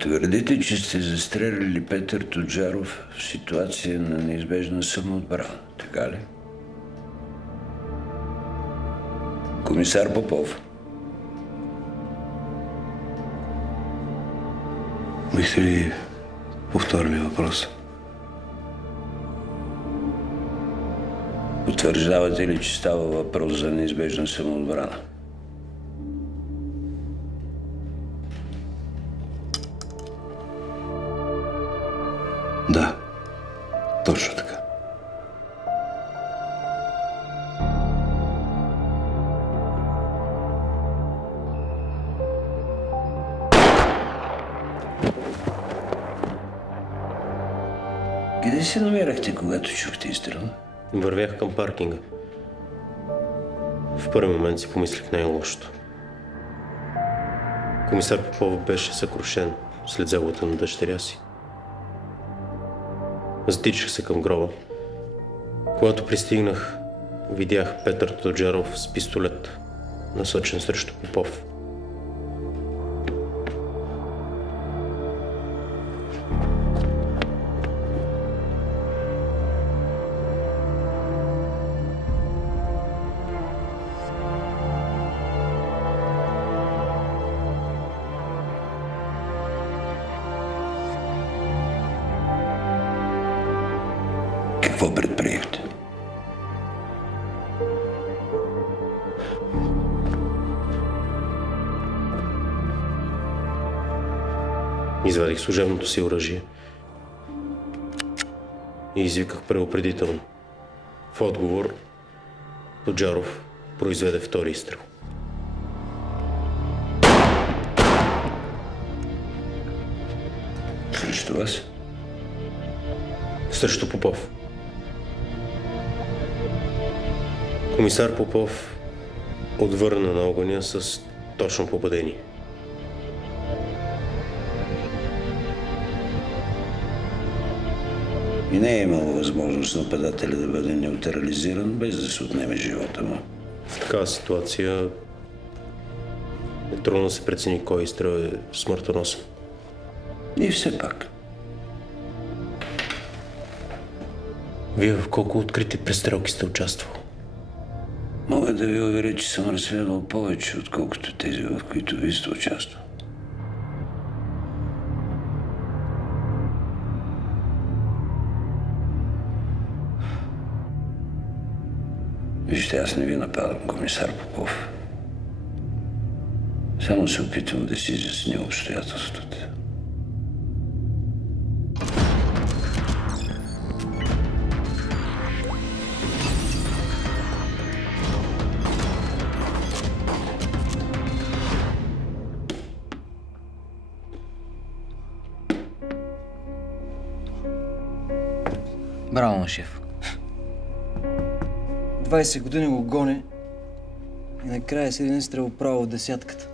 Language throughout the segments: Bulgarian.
Твърдите, че сте застреляли Петър Тоджаров в ситуация на неизбежна самоотбрана, така ли? Комисар Попов. Бихте ли повторили въпроса? Утвърждавате ли, че става въпрос за неизбежна самоотбрана? Да, точно така. Къде се намерахте, когато чухте изстрела? Вървях към паркинга. В първи момент си помислих най-лошото. Комисар Попов беше съкрушен след загубата на дъщеря си. Затичах се към гроба. Когато пристигнах, видях Петър Тоджаров с пистолет, насочен срещу Попов. Какво предприехте? Извадих служебното си оръжие и извиках предупредително. В отговор Тоджаров произведе втори изстрел. Срещу вас? Срещу Попов. Комисар Попов отвърна на огъня с точно попадение. И не е имало възможност нападателя да бъде неутрализиран, без да се отнеме живота му. В такава ситуация е трудно да се прецени кой изстрел е смъртоносен. И все пак. Вие в колко открити престрелки сте участвал? Мога да ви уверя, че съм разследвал повече, отколкото тези, в които вие сте участвал. Вижте, аз не ви нападам, комисар Попов. Само се опитвам да си изясня обстоятелствата. Браво на шеф. 20 години го гони и накрая с един изстрел право от десятката.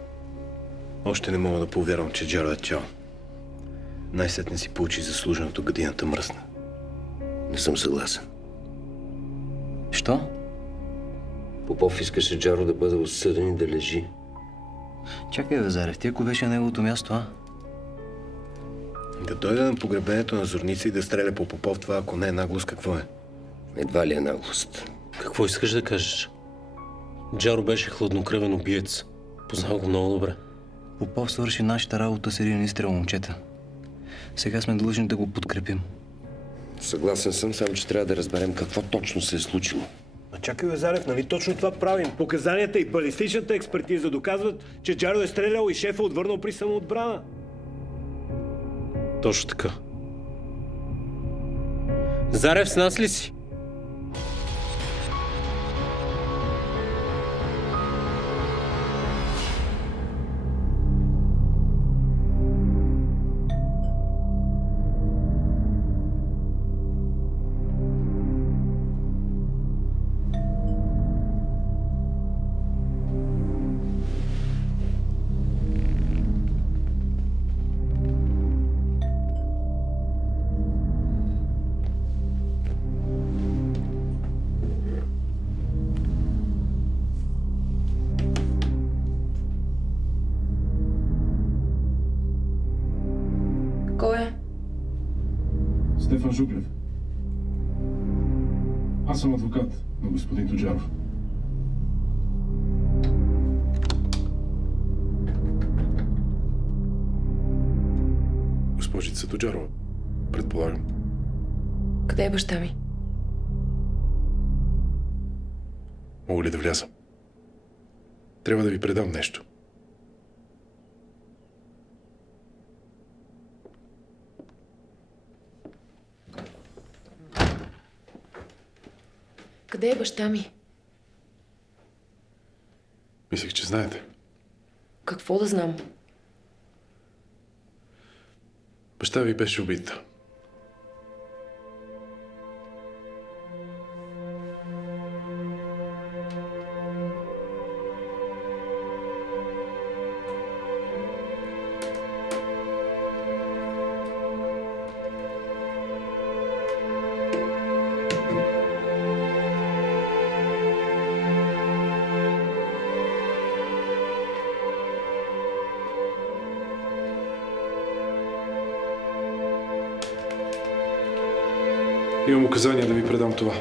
Още не мога да повярвам, че Джаро е чал. Най-сетне си получи заслуженото, гадината мръсна. Не съм съгласен. Що? Попов искаше Джаро да бъде осъден и да лежи. Чакай, Вазарев, ти ако беше на неговото място, а? Да дойде на погребението на Зорница и да стреля по Попов, това ако не е наглост, какво е? Едва ли е наглост. Какво искаш да кажеш? Джаро беше хладнокръвен убиец. Познал го много добре. Попов свърши нашата работа с един изстрел, момчета. Сега сме длъжни да го подкрепим. Съгласен съм, само че трябва да разберем какво точно се е случило. А чакай, Вазарев, нали точно това правим? Показанията и балистичната експертиза доказват, че Джаро е стрелял и шефа отвърнал при самоотбрана. Точно така. Зарев, с нас ли си? Кой е? Стефан Жуклев. Аз съм адвокат на господин Тоджаров. Госпожица Тоджарова, предполагам. Къде е баща ми? Мога ли да вляза? Трябва да ви предам нещо. Къде е баща ми? Мислех, че знаете. Какво да знам? Баща ви беше убит. Имам указание да ви предам това.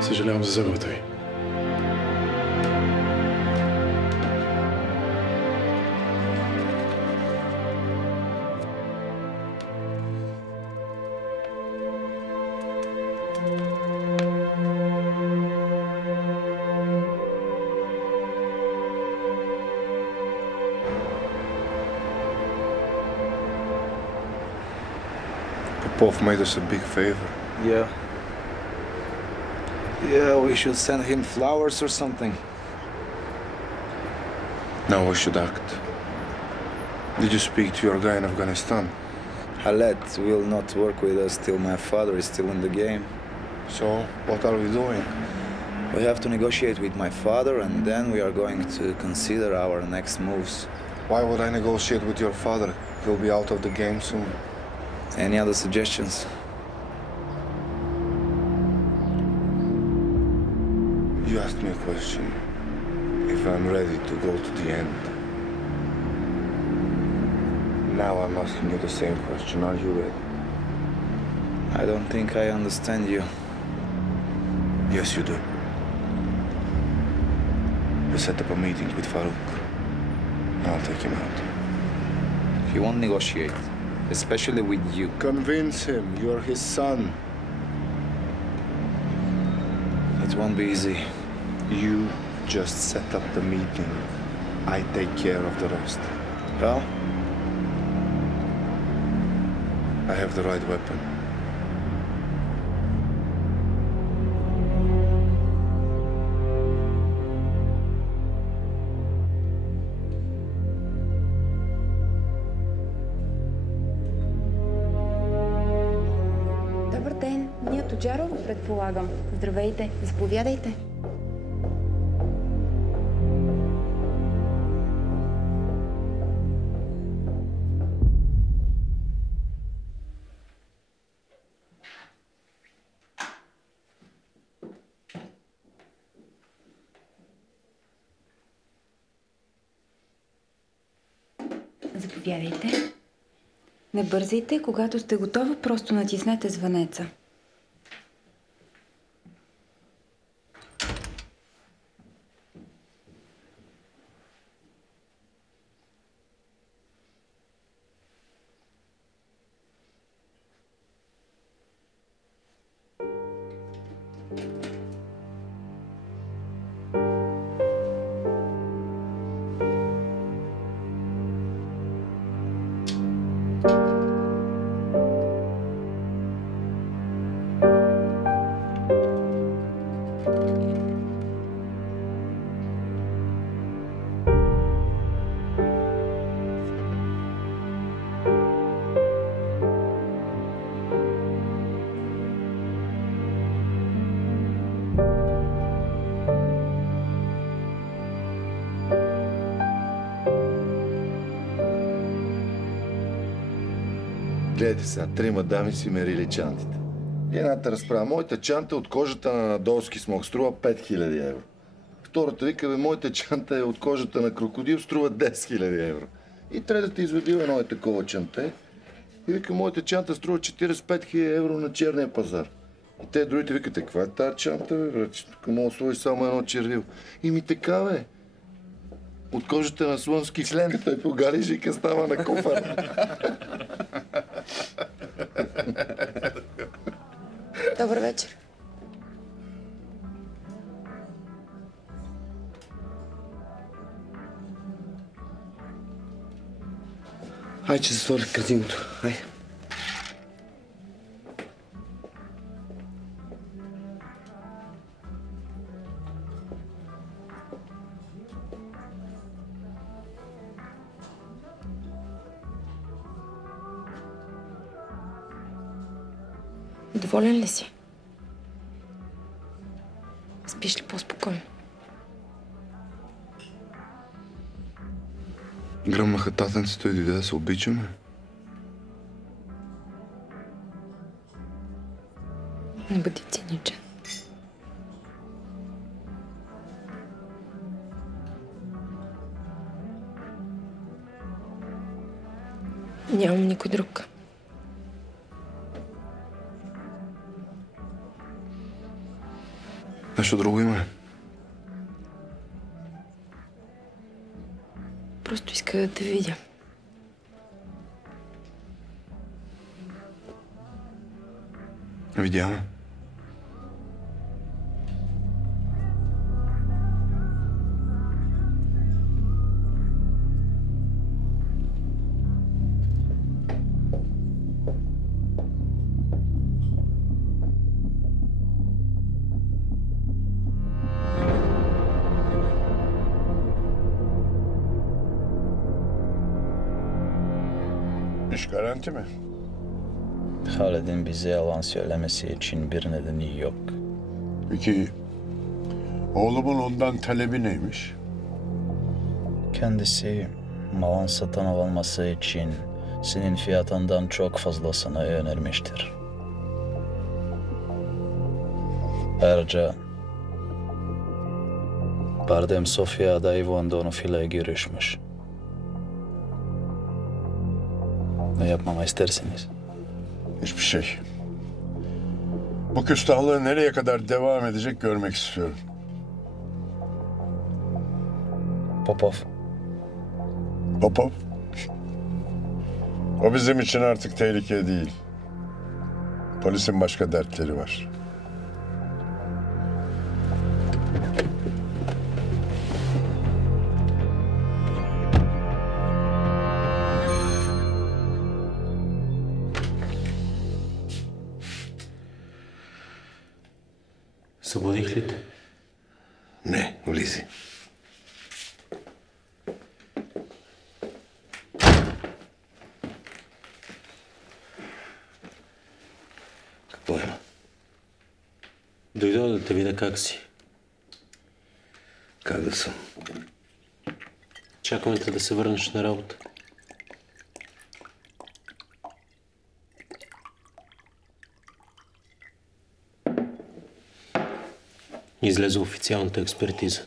Съжалявам за загубата ви. Popov made us a big favor. Yeah. Yeah, we should send him flowers or something. Now we should act. Did you speak to your guy in Afghanistan? Khaled will not work with us till my father is still in the game. So, what are we doing? We have to negotiate with my father and then we are going to consider our next moves. Why would I negotiate with your father? He'll be out of the game soon. Any other suggestions? You asked me a question. If I'm ready to go to the end. Now I'm asking you the same question. Are you ready? I don't think I understand you. Yes, you do. You set up a meeting with Farouk. I'll take him out. He won't negotiate, especially with you. Convince him. You're his son. It won't be easy. You just set up the meeting. I take care of the rest. How? I have the right weapon. Добър ден, ние Тоджарова, предполагам. Здравейте, заповядайте. Заповядайте. Не бързайте, когато сте готова, просто натиснете звънеца. Гледайте сега, 3 дами си мерили чантите. Едната разправя, моята чанта от кожата на надолски смок струва 5000 евро. Втората вика, бе, моята чанта е от кожата на крокодил, струва 10 000 евро. И третата извадила едно е такова чанте и вика, моята чанта струва 45 000 евро на черния пазар. И те другите викате, каква е тази чанта, бе, брат? Тук мога да сложи само едно червил. И ми така, бе. От кожата на слънски член, като той погалиш и става на куфар. Добър вечер. Хайде, че затворих картиното. Хайде. Доволен ли си? Спиш ли по-спокойно? Гръмнаха татенцето и дойде да се обичаме. Не бъди циничен. Нямам никой друг. Нещо друго има ли? Просто иска да те видя. Видяме. İş garanti mi? Halid'in bize yalan söylemesi için bir nedeni yok. Peki oğlumun ondan talebi neymiş? Kendisi malın satın alınması için senin fiyatından çok fazlasını önermiştir. Ayrıca Bardem Sofya'da Ivo Andonov ile görüşmüş. Ne yapmamı istersiniz? Hiçbir şey. Bu küstahlığı nereye kadar devam edecek görmek istiyorum. Popov. Popov? O bizim için artık tehlike değil. Polisin başka dertleri var. Събудих ли те? Не, влизи. Какво има? Дойдох да те видя как си. Как да съм? Чакаме те да се върнеш на работа. Излезе официалната експертиза.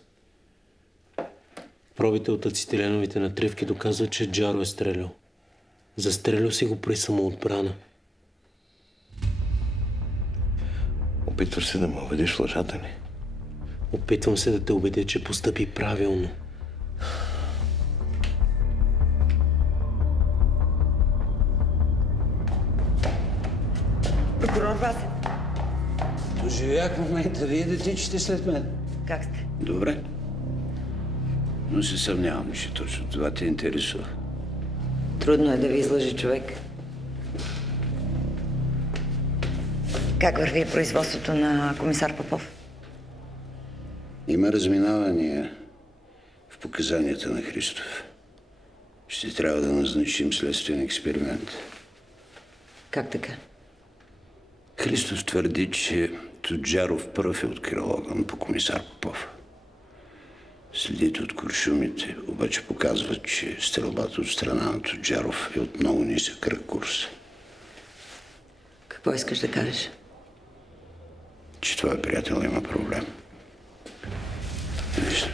Пробите от ацетиленовите натревки доказват, че Джаро е стрелял. Застрелял си го при самоотбрана. Опитваш се да ме убедиш в лъжата ни? Опитвам се да те убедя, че постъпи правилно. Прокурор Васев. Доживях в момента вие да тичате след мен. Как сте? Добре. Но се съмнявам, че точно това те интересува. Трудно е да ви излъжи човек. Как върви производството на комисар Попов? Има разминавания в показанията на Христов. Ще трябва да назначим следствен експеримент. Как така? Христов твърди, че Тоджаров пръв е открил огън по комисар Попов. Следите от куршумите обаче показват, че стрелбата от страна на Тоджаров е от много нисък ракурс. Какво искаш да кажеш? Че твой приятел има проблем. Нищо.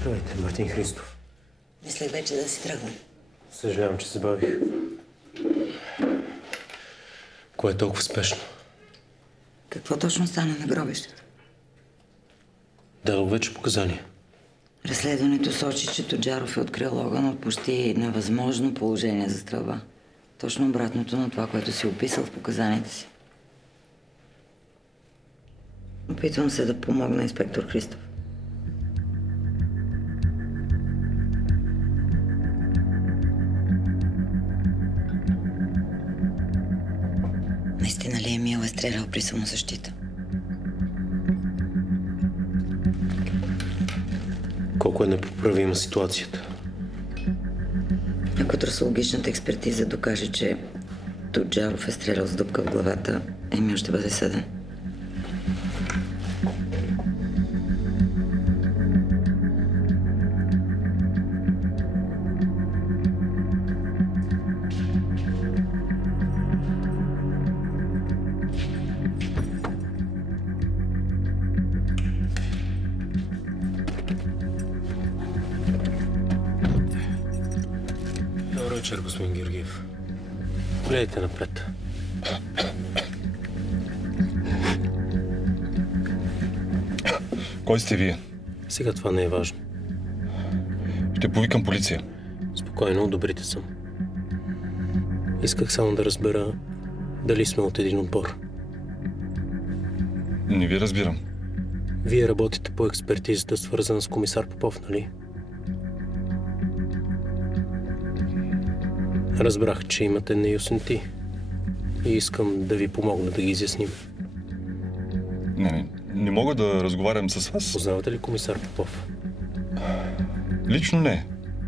Здравейте, Мартин Христов. Мислех вече да си тръгвам. Съжалявам, че се бавих. Кое е толкова спешно? Какво точно стана на гробището? Дадох вече показания. Разследването сочи, че Тоджаров е открил огън от почти невъзможно положение за стрелба. Точно обратното на това, което си описал в показанията си. Опитвам се да помогна инспектор Христов. Наистина ли Емил е стрелял при самозащита? Колко е непоправима ситуацията? Ако трасологичната експертиза докаже, че Тоджаров е стрелял с дупка в главата, Емил ще бъде съден. Добър вечер, господин Георгиев. Гледайте напред. Кой сте вие? Сега това не е важно. Ще повикам полиция. Спокойно, одобрите съм. Исках само да разбера дали сме от един отбор. Не ви разбирам. Вие работите по експертизата, свързана с комисар Попов, нали? Разбрах, че имате неясноти и искам да ви помогна да ги изясним. Не мога да разговарям с вас. Познавате ли комисар Попов? Лично не.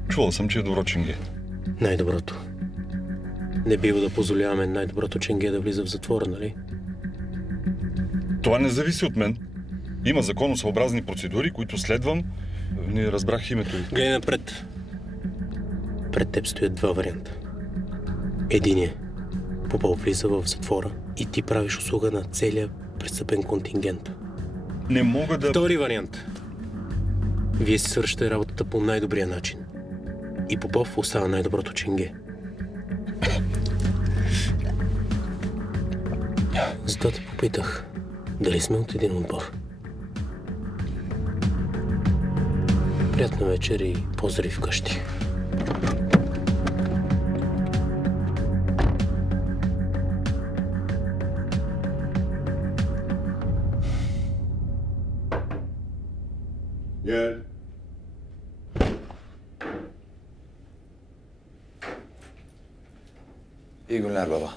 Чувал съм, че е добро ченге. Най-доброто. Не бива да позволяваме най-доброто ченге да влиза в затвора, нали? Това не зависи от мен. Има законосъобразни процедури, които следвам. Не разбрах името ви. Гледай напред. Пред теб стоят два варианта. Единият. Попов влиза в затвора и ти правиш услуга на целия престъпен контингент. Не мога да... Втори вариант. Вие си свършите работата по най-добрия начин. И Попов остава най-доброто ченге. Затова те попитах, дали сме от един отбор. Приятна вечер и поздрави вкъщи. Gel. İyi günler baba.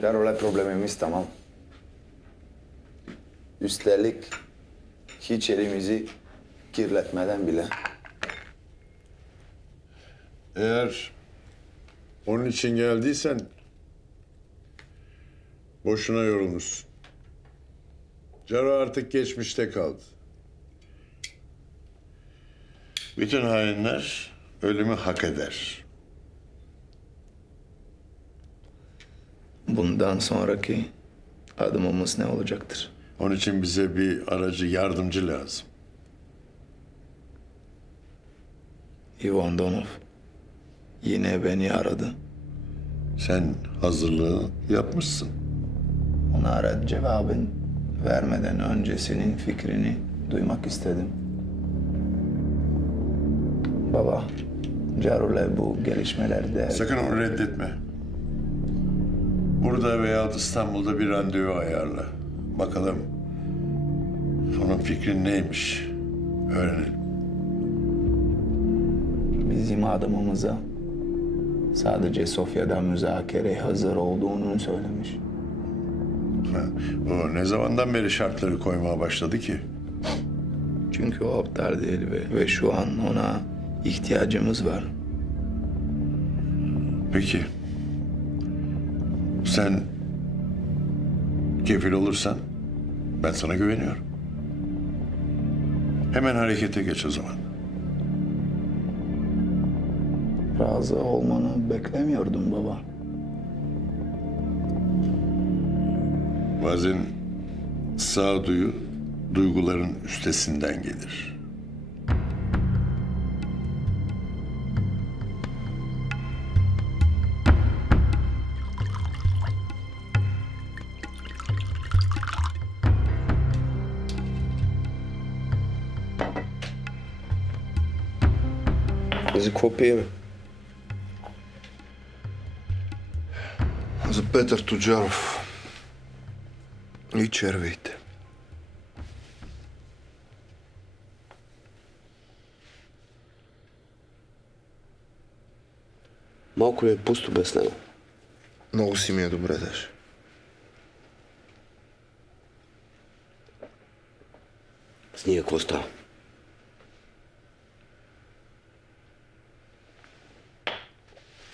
Carol'la problemimiz tamam. Üstelik hiç elimizi kirletmeden bile. Eğer onun için geldiysen boşuna yorulmuşsun. Caro artık geçmişte kaldı. Bütün hainler ölümü hak eder. Bundan sonraki adımımız ne olacaktır? Onun için bize bir aracı, yardımcı lazım. Ivan Donov yine beni aradı. Sen hazırlığı yapmışsın. Ona red cevabın vermeden önce senin fikrini duymak istedim. Baba, Carol'e bu gelişmelerde... Sakın onu reddetme. Burada veya İstanbul'da bir randevu ayarla. Bakalım onun fikri neymiş? Öğrenelim. Bizim adımımıza Sadece Sofya'da müzakere hazır olduğunu söylemiş. O ne zamandan beri şartları koymaya başladı ki? Çünkü o aptal değil ve şu an ona ihtiyacımız var. Peki. Sen kefil olursan ben sana güveniyorum. Hemen harekete geç o zaman. Razı olmanı beklemiyordum baba. Bazen sağduyu duyguların üstesinden gelir. За какво пиеме? За Петър Тоджаров и червеите. Малко ли е пусто без него? Много си ми е добре, даже. С ние какво става?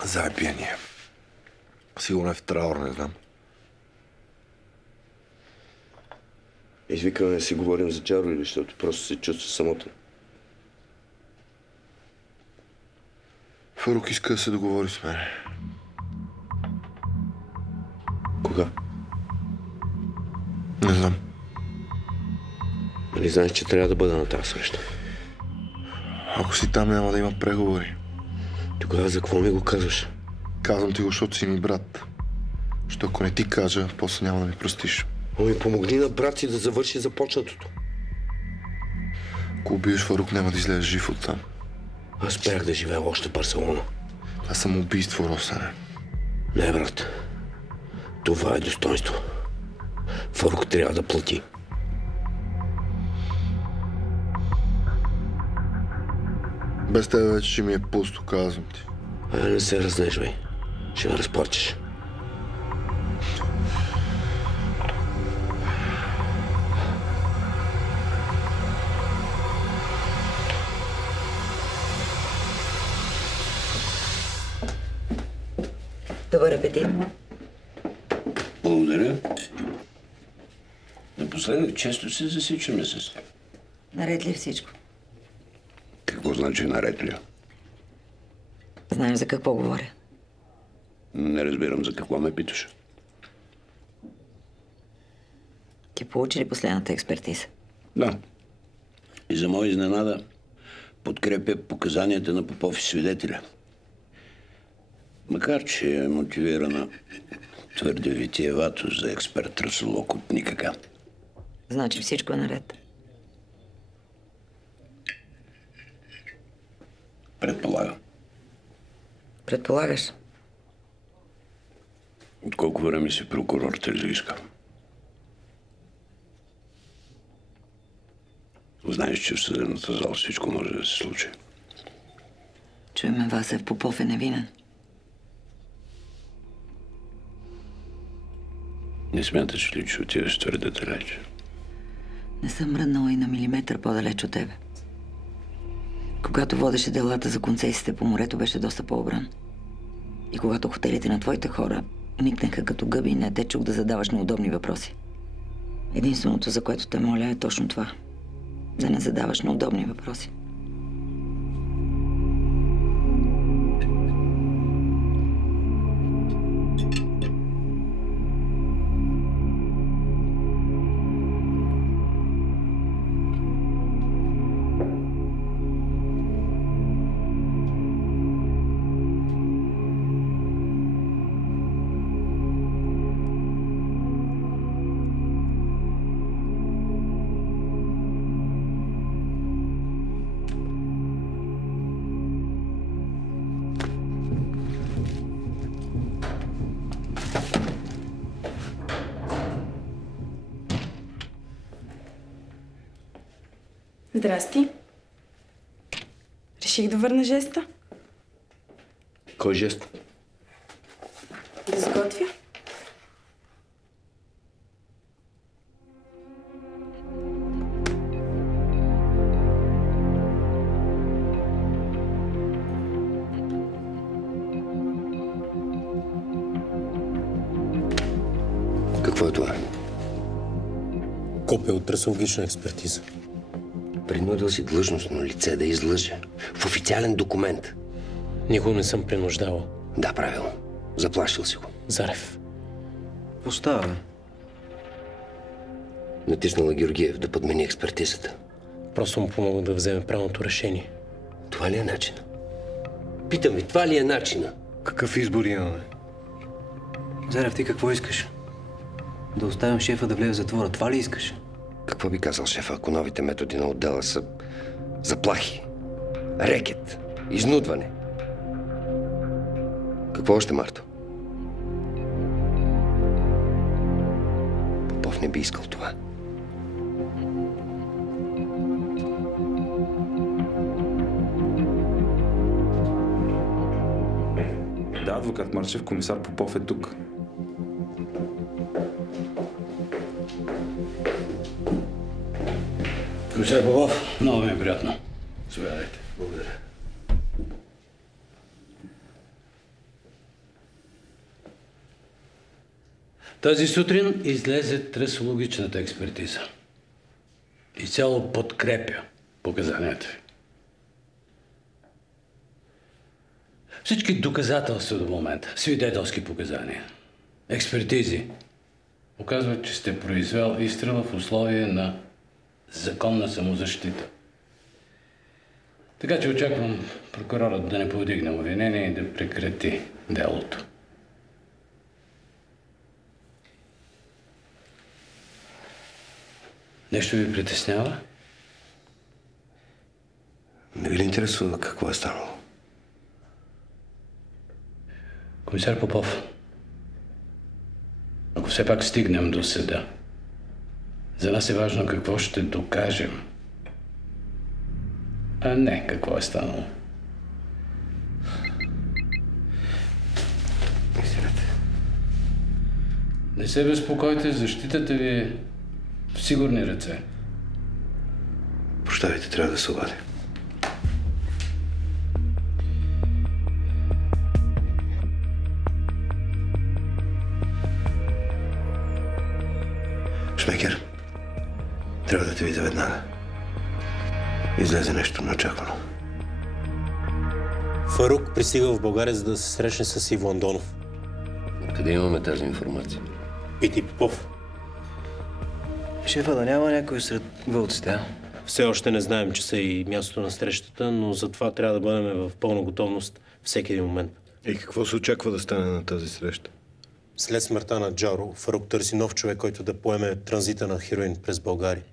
Заебение. Сигурно е в траур, не знам. Извикаме да си говорим за Джаро или защото просто се чувства самотен? Фарук иска да се договори с мен. Кога? Не знам. Нали знаеш, че трябва да бъда на тази среща? Ако си там, няма да има преговори. Тогава за какво ми го казваш? Казвам ти го, защото си ми брат. Защото ако не ти кажа, после няма да ми простиш. Ами помогни на брат си да завърши започнатото. Ако убиеш Фарук, няма да излезеш жив оттам. Аз спрях да живея още в Барселона. Това самоубийство, Росане. Не, брат. Това е достоинство. Фарук трябва да плати. Без тебе вече ще ми е пусто, казвам ти. Не се разнежвай. Ще ме разплачеш. Добър апетит. Благодаря. Напоследък често се засичаме с теб. Наред ли всичко? Какво значи наред ли? Знаеш за какво говоря? Не разбирам за какво ме питаш. Ти получи ли последната експертиза? Да. И за моя изненада подкрепя показанията на Попов и свидетеля. Макар, че е мотивирана твърде витиевато за експерт Расулок от никака. Значи всичко е наред. Предполагам. Предполагаш? От колко време си прокурор, Терзийска? Знаеш, че в съдебната зала всичко може да се случи. Чуеме, Васев Попов е невинен. Не смяташ ли, че отиваш твърде далеч? Не съм мръднала и на милиметър по-далеч от тебе. Когато водеше делата за концесиите по морето, беше доста по-обран. И когато хотелите на твоите хора никнеха като гъби, не те чух да задаваш неудобни въпроси. Единственото, за което те моля, е точно това. Да не задаваш неудобни въпроси. Здрасти. Реших да върна жеста. Кой жест? готвя? Какво е това? Копия от трасологична експертиза. Принудил си длъжностно лице да излъже. В официален документ. Никога не съм принуждавал. Да, правилно. Заплашил си го. Зарев. Остава, бе. Натиснала Георгиев да подмени експертизата. Просто му помогна да вземе правилното решение. Това ли е начина? Питам ви, това ли е начина? Какъв избор имаме? Зарев, ти какво искаш? Да оставим шефа да влезе в затвора. Това ли искаш? Какво би казал шефа, ако новите методи на отдела са заплахи, рекет, изнудване? Какво още, Марто? Попов не би искал това. Да, адвокат Марчев, комисар Попов е тук. Комисар Попов, много ми е приятно. Заповядайте. Благодаря. Тази сутрин излезе трасологичната експертиза. Изцяло подкрепя показанията ви. Всички доказателства до момента, свидетелски показания, експертизи, показват, че сте произвел изстрела в условия на законна самозащита. Така че очаквам прокурорът да не повдигне обвинение и да прекрати делото. Нещо ви притеснява? Не ви ли интересува какво е станало? Комисар Попов, ако все пак стигнем до съда, за нас е важно какво ще докажем, а не какво е станало. Не се безпокойте, защитата ви е в сигурни ръце. Прощавайте, трябва да се обадя. Шмекер, трябва да те видя веднага. Излезе нещо неочаквано. Фарук пристига в България, за да се срещне с Иво Андонов. Къде имаме тази информация? Пити Попов. Шефа, да няма някой сред вълците, а? Все още не знаем часа и мястото на срещата, но затова трябва да бъдем в пълна готовност всеки един момент. И какво се очаква да стане на тази среща? След смъртта на Джаро, Фарук търси нов човек, който да поеме транзита на хероин през България.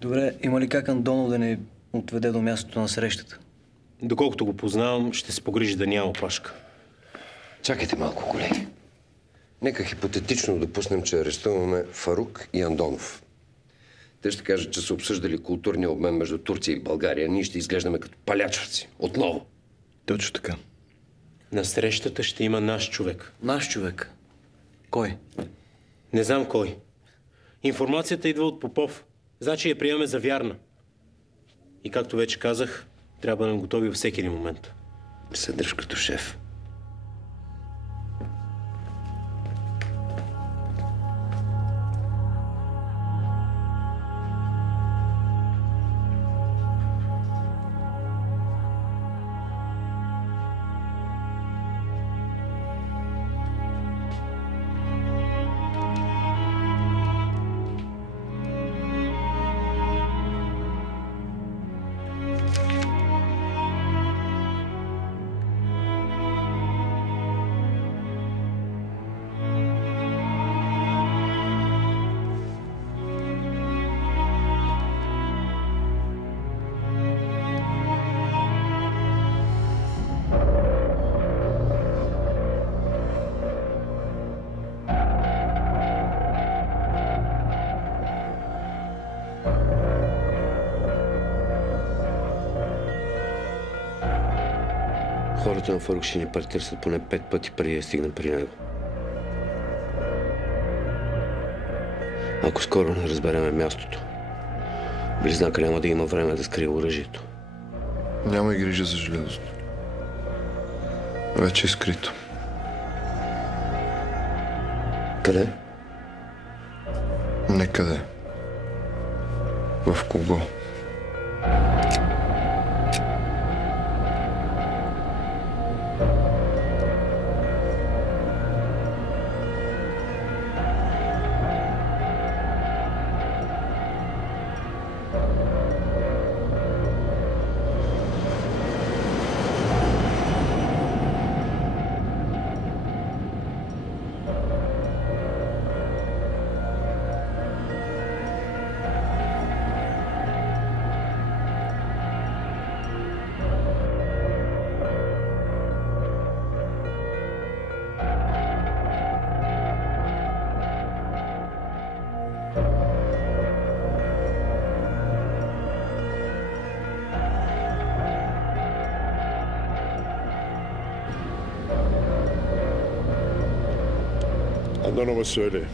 Добре, има ли как Андонов да не отведе до мястото на срещата? Доколкото го познавам, ще се погрижи да няма опашка. Чакайте малко, колеги. Нека хипотетично допуснем, че арестуваме Фарук и Андонов. Те ще кажат, че са обсъждали културния обмен между Турция и България. Ние ще изглеждаме като палячваци. Отново. Точно така. На срещата ще има наш човек. Наш човек? Кой? Не знам кой. Информацията идва от Попов. Значи я приемаме за вярна. И както вече казах, трябва да бъдем готови във всеки един момент. Седръж като шеф. Хората на Фарук ще ни претърсят поне 5 пъти преди да стигнем при него. Ако скоро не разбереме мястото, Близнака няма да има време да скрие оръжието. Няма и грижа за железото. Вече е скрито. Къде? Некъде. В кого? Andanova söyle.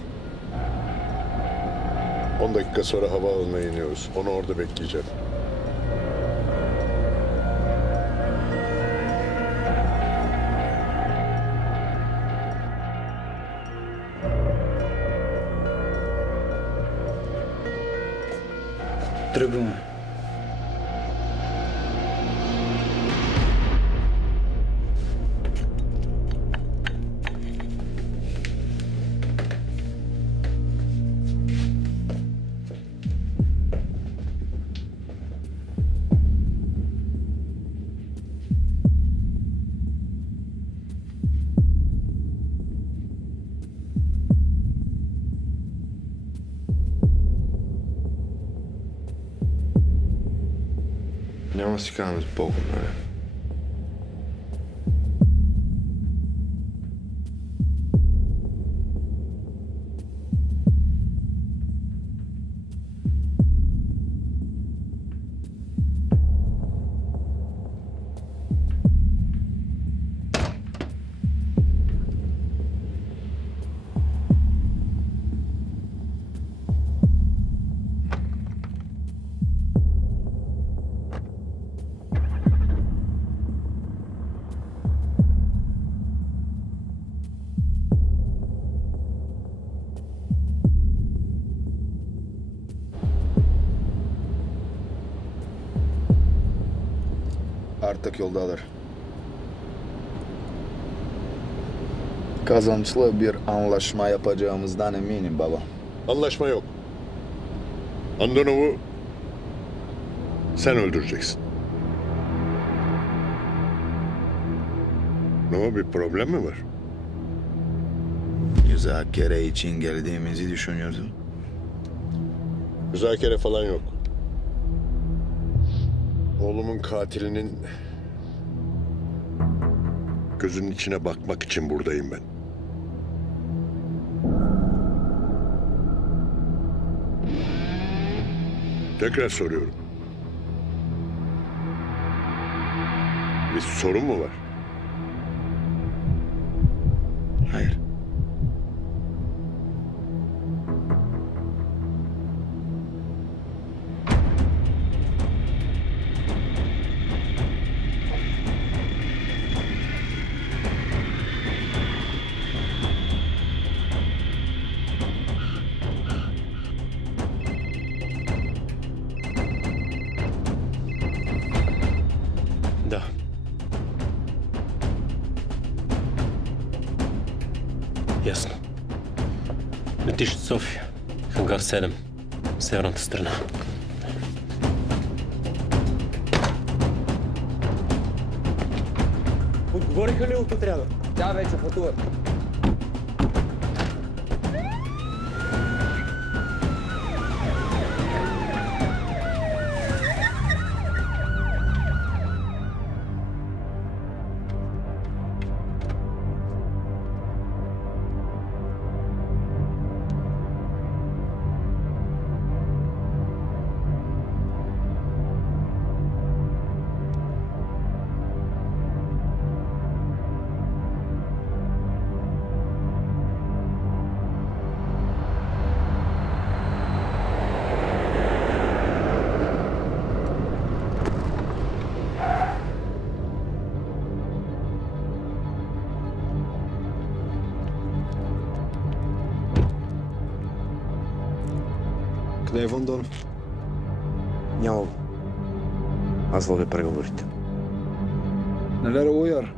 10 dakika sonra havaalanına iniyoruz. Onu orada bekleyeceğim. Тръгваме. Няма да си казваме с Богом, нали? Artık yoldadır. Kazançlı bir anlaşma yapacağımızdan eminim baba. Anlaşma yok. Andonov'u sen öldüreceksin. Ne o, bir problem mi var? Müzakere için geldiğimizi düşünüyordum. Müzakere falan yok. Oğlumun katilinin gözünün içine bakmak için buradayım ben. Tekrar soruyorum. Bir sorun mu var? Hayır. Да. Ясно. Летиш от София. Хангар 7. Северната страна. Отговориха ли от отряда? Да, вече пътуват. Къде е Вандонов? Няма го. Аз водя преговорите. Нали лояр?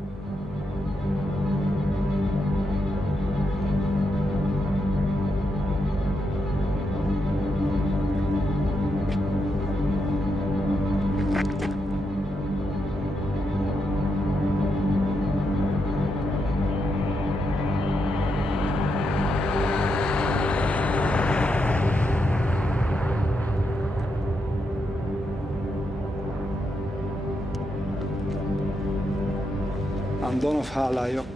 Андонов hala yok.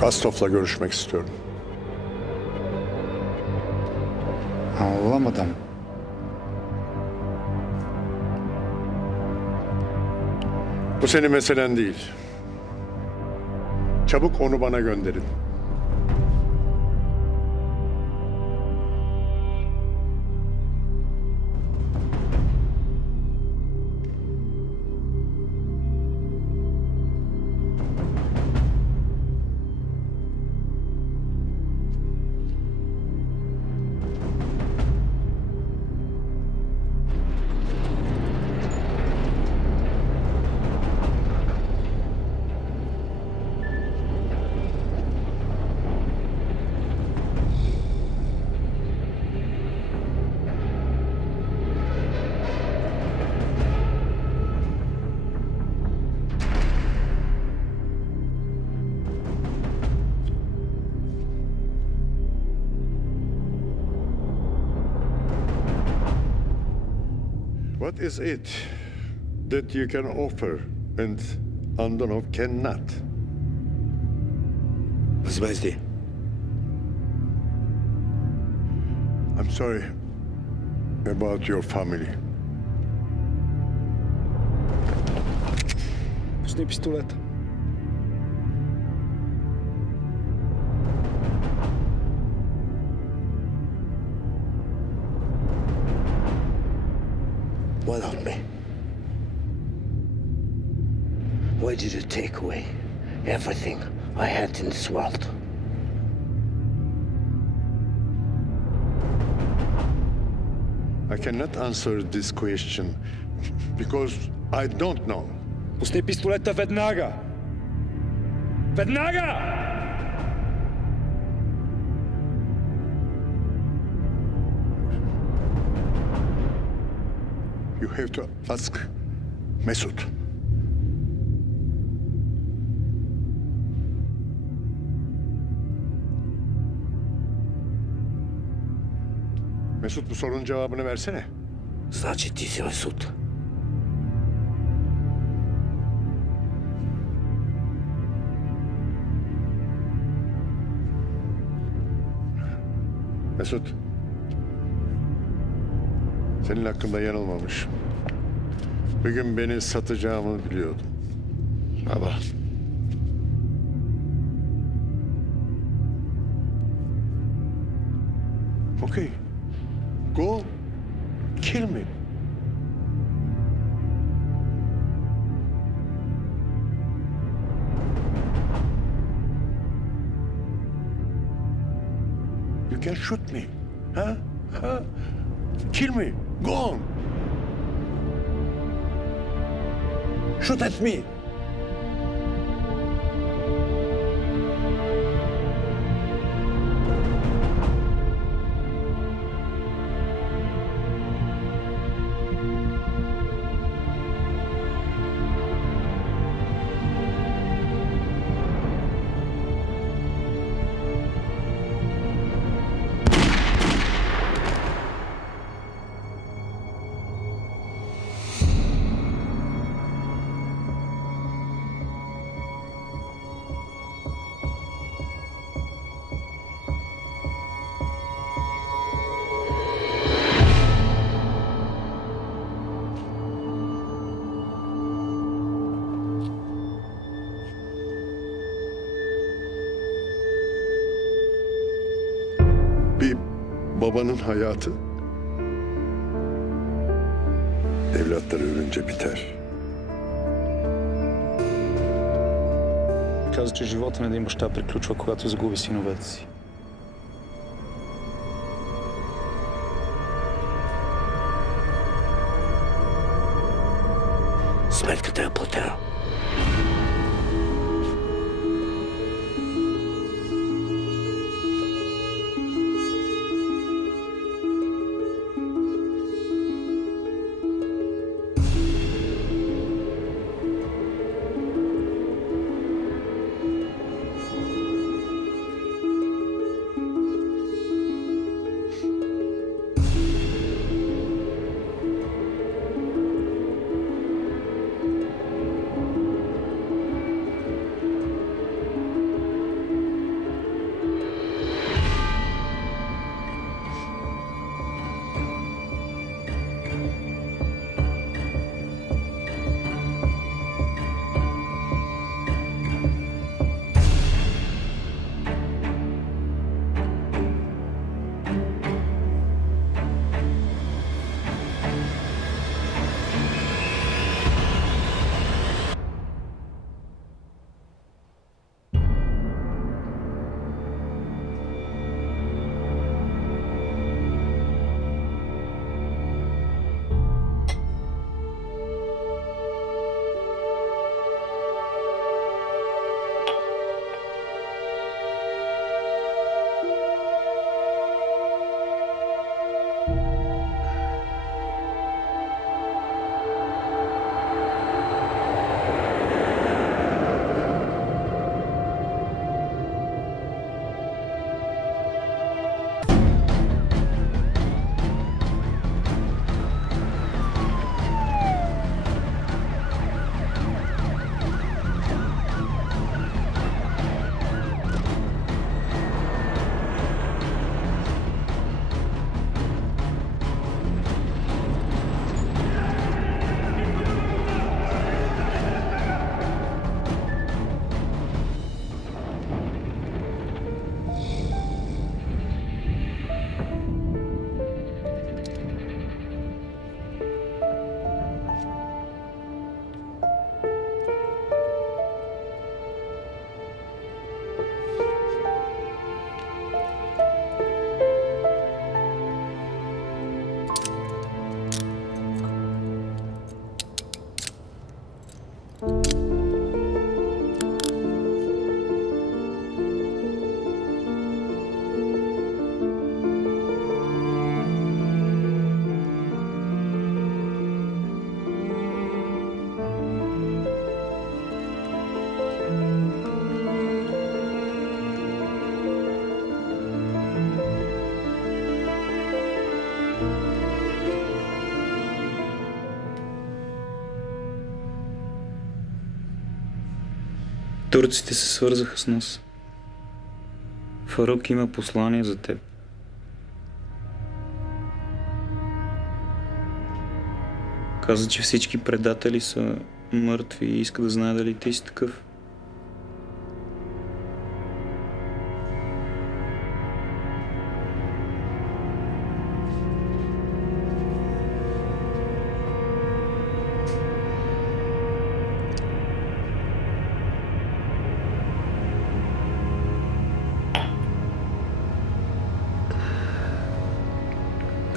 Kastov'la görüşmek istiyorum. Anlamadım. Bu senin meselen değil. Çabuk onu bana gönderin. What is it that you can offer and Andonov cannot? Възмездие. I'm sorry about your family. Пусни пистолета. Why not me? Why did you take away everything I had in this world? I cannot answer this question because I don't know. Пусни пистолета веднага! Веднага! You have to ask Mesut. Mesut, bu sorunun cevabını versene. Значи ти си Месут. Mesut. Senin hakkında yanılmamış. Bir gün beni satacağımı biliyordum. Baba. Okay. Go kill me. You can shoot me. Huh? Huh? Kill me. Go on. Shoot at me. Bir babanın hayatı evlatları ölünce biter. каза, че живота на един баща приключва, когато загуби синовете си. Сметката е платена. Турците се свързаха с нас. Фарук има послание за теб. Каза, че всички предатели са мъртви и иска да знае дали ти си такъв.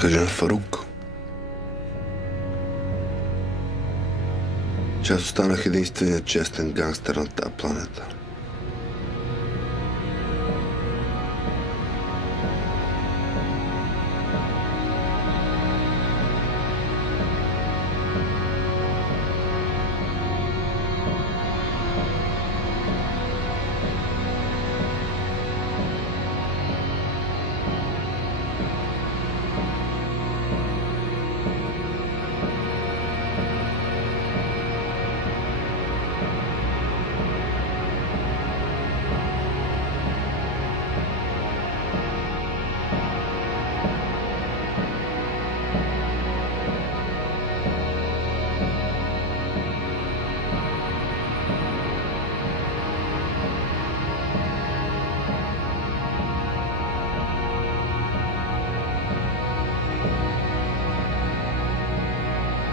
Кажи на Фарук, че аз останах единственият честен гангстер на тази планета.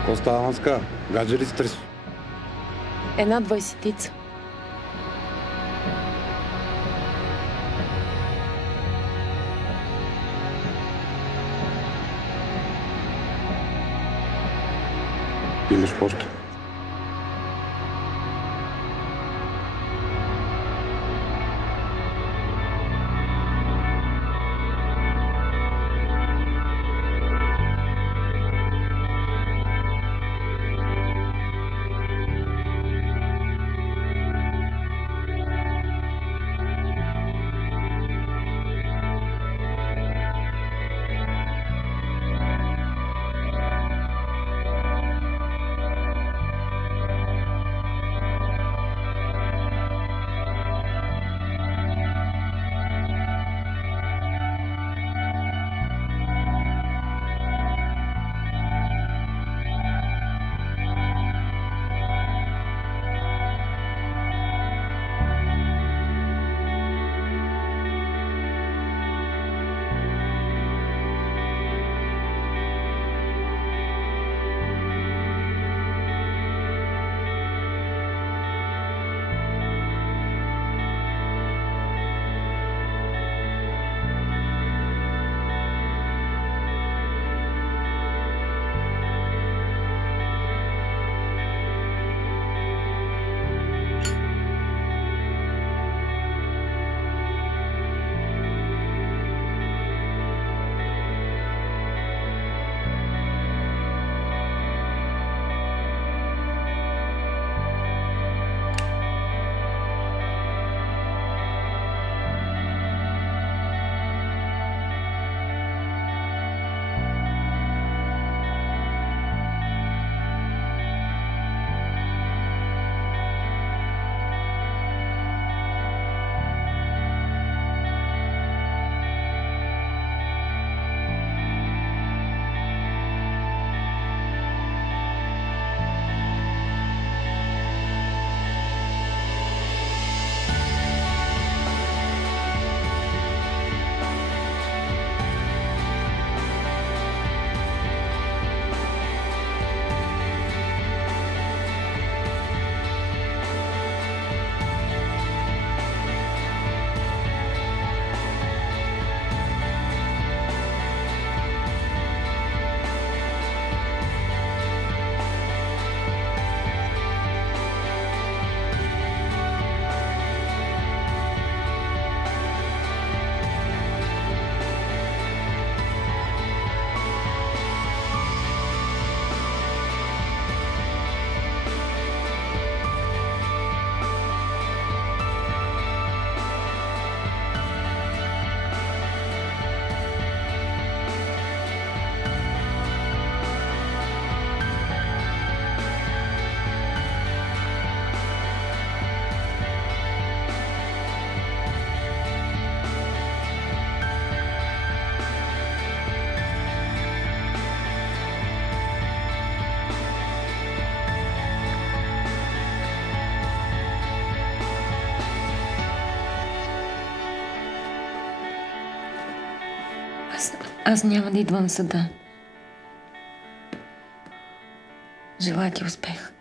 Какво става, Маска? Гадже ли стрес? Една 20-ица. Имаш пост. Аз няма да идвам в съда. Желая ти успех.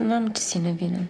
Знам, че си невинен.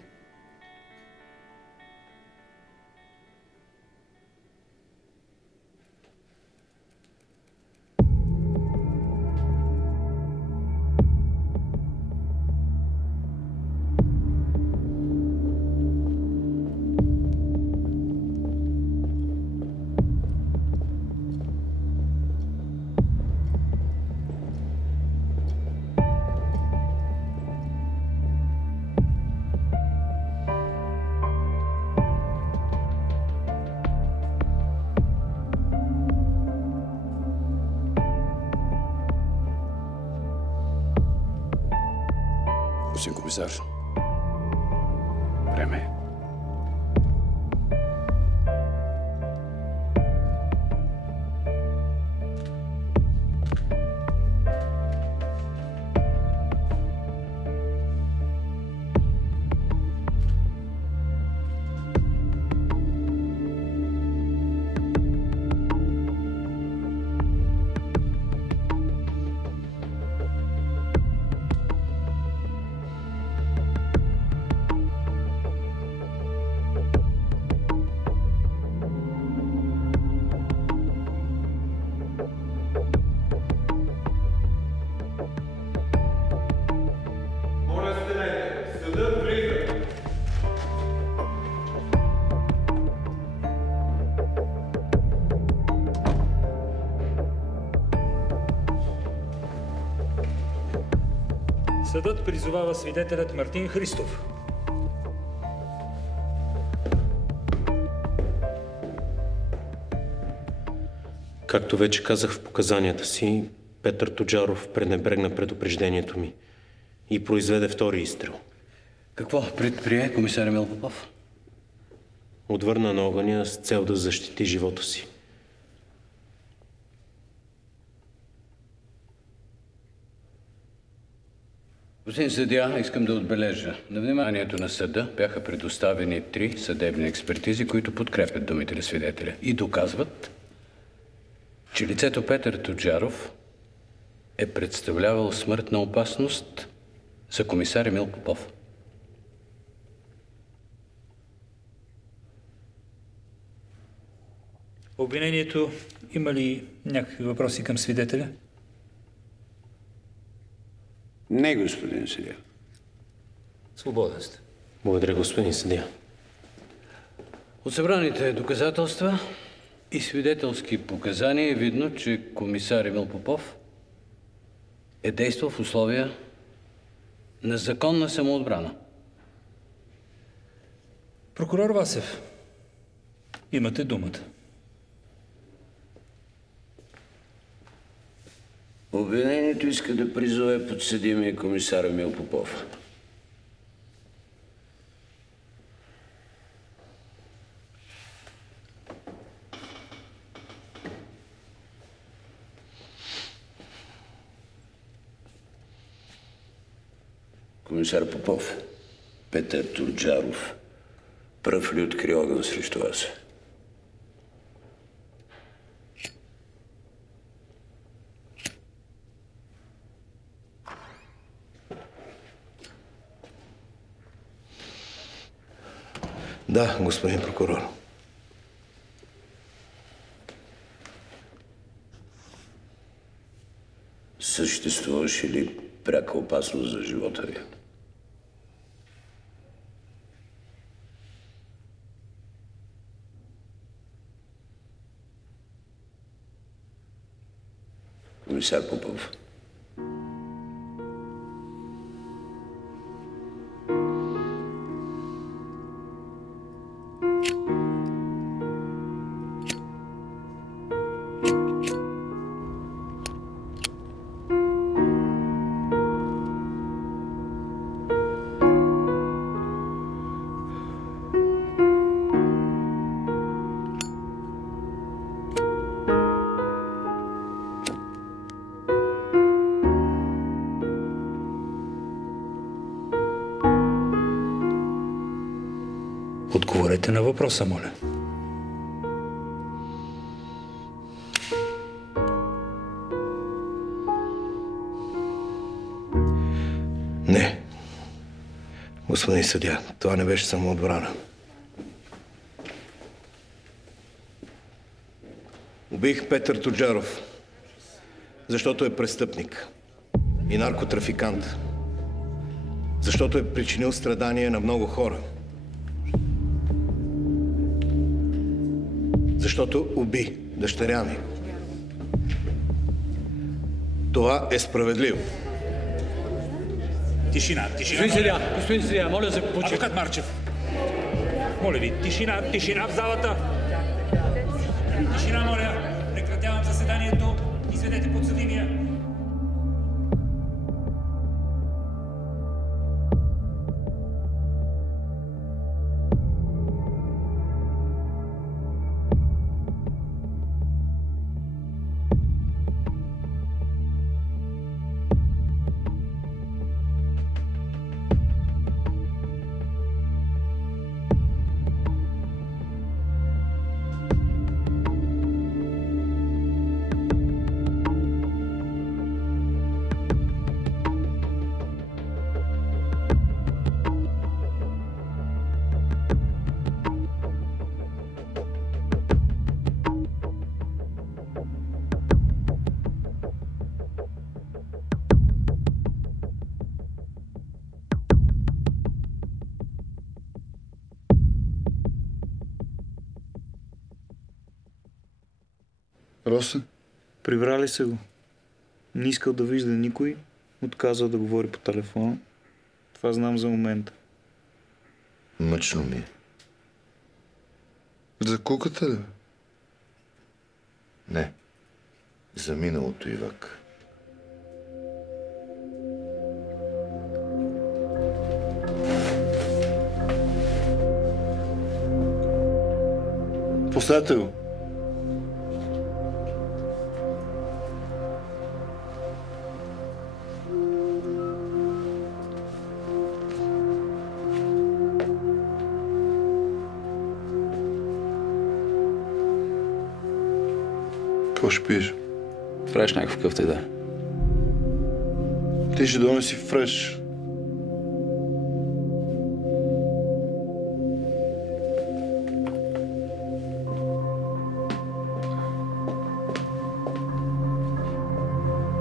Господин комисар, време е. Съдът призовава свидетелят Мартин Христов. Както вече казах в показанията си, Петър Тоджаров пренебрегна предупреждението ми и произведе втори изстрел. Какво предприе комисар Емил Попов? Отвърна на огъня с цел да защити живота си. Господин съдия, искам да отбележа. На вниманието на съда бяха предоставени 3 съдебни експертизи, които подкрепят думите на свидетеля и доказват, че лицето Петър Тоджаров е представлявал смъртна опасност за комисар Емил Попов. Обвинението има ли някакви въпроси към свидетеля? Не, господин съдия. Свободен сте. Благодаря, господин съдия. От събраните доказателства и свидетелски показания е видно, че комисар Емил Попов е действал в условия на законна самоотбрана. Прокурор Васев, имате думата. Обвинението иска да призове подсъдимия комисар Емил Попов. Комисар Попов, Петър Тоджаров пръв ли откри огън срещу вас? Да, господин прокурор. Съществуваше ли пряка опасност за живота ви? Комисар Попов. Отговорете на въпроса, моля. Не. Господин съдия, това не беше самоотбрана. Убих Петър Тоджаров, защото е престъпник и наркотрафикант. Защото е причинил страдания на много хора. Защото уби дъщеря ми. Това е справедливо. Тишина, тишина. Господин съдия, моля за почивка. Адвокат Марчев. Моля ви, тишина в залата. Тишина, моля. Прекратявам заседанието. Изведете подсъдимия. Роса? Приврали се го. Не искал да вижда никой отказва да говори по телефона. Това знам за момента. Мъчно ми е. За куката ли? Не. За миналото, Ивак. Поставете го. Какво ще пиеш? Фреш някакъв къвто и да е. Ти ще донеси фреш.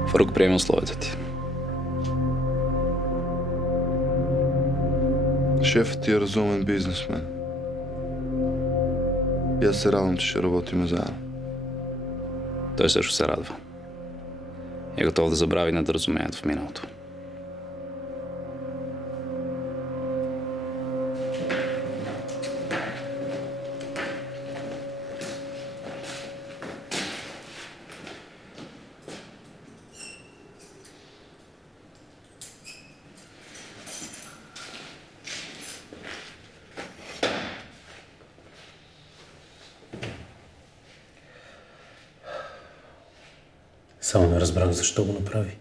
Фарук, приема условията ти. Шефът ти е разумен бизнесмен. И аз се радвам, че ще работим заедно. Той също се радва. И е готов да забрави недоразумението в миналото. Само не разбрах защо го направи.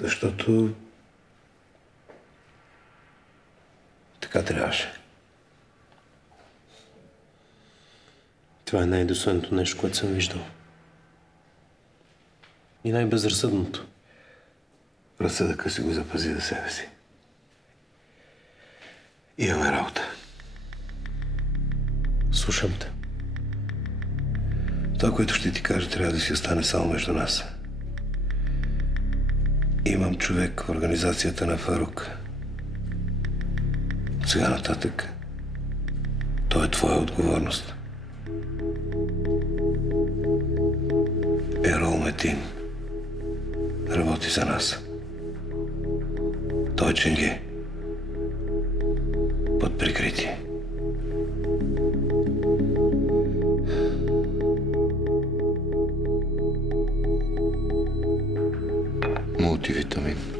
Защото така трябваше. Това е най-достойното нещо, което съм виждал. И най-безразсъдното. Разсъдъка си го запази за себе си. Имаме работа. Слушам те. Това, което ще ти кажа, трябва да си остане само между нас. Имам човек в организацията на Фарук. От сега нататък то е твоя отговорност. Ерол Метин работи за нас. Той е ченге. Под прикритие. Мултивитамин.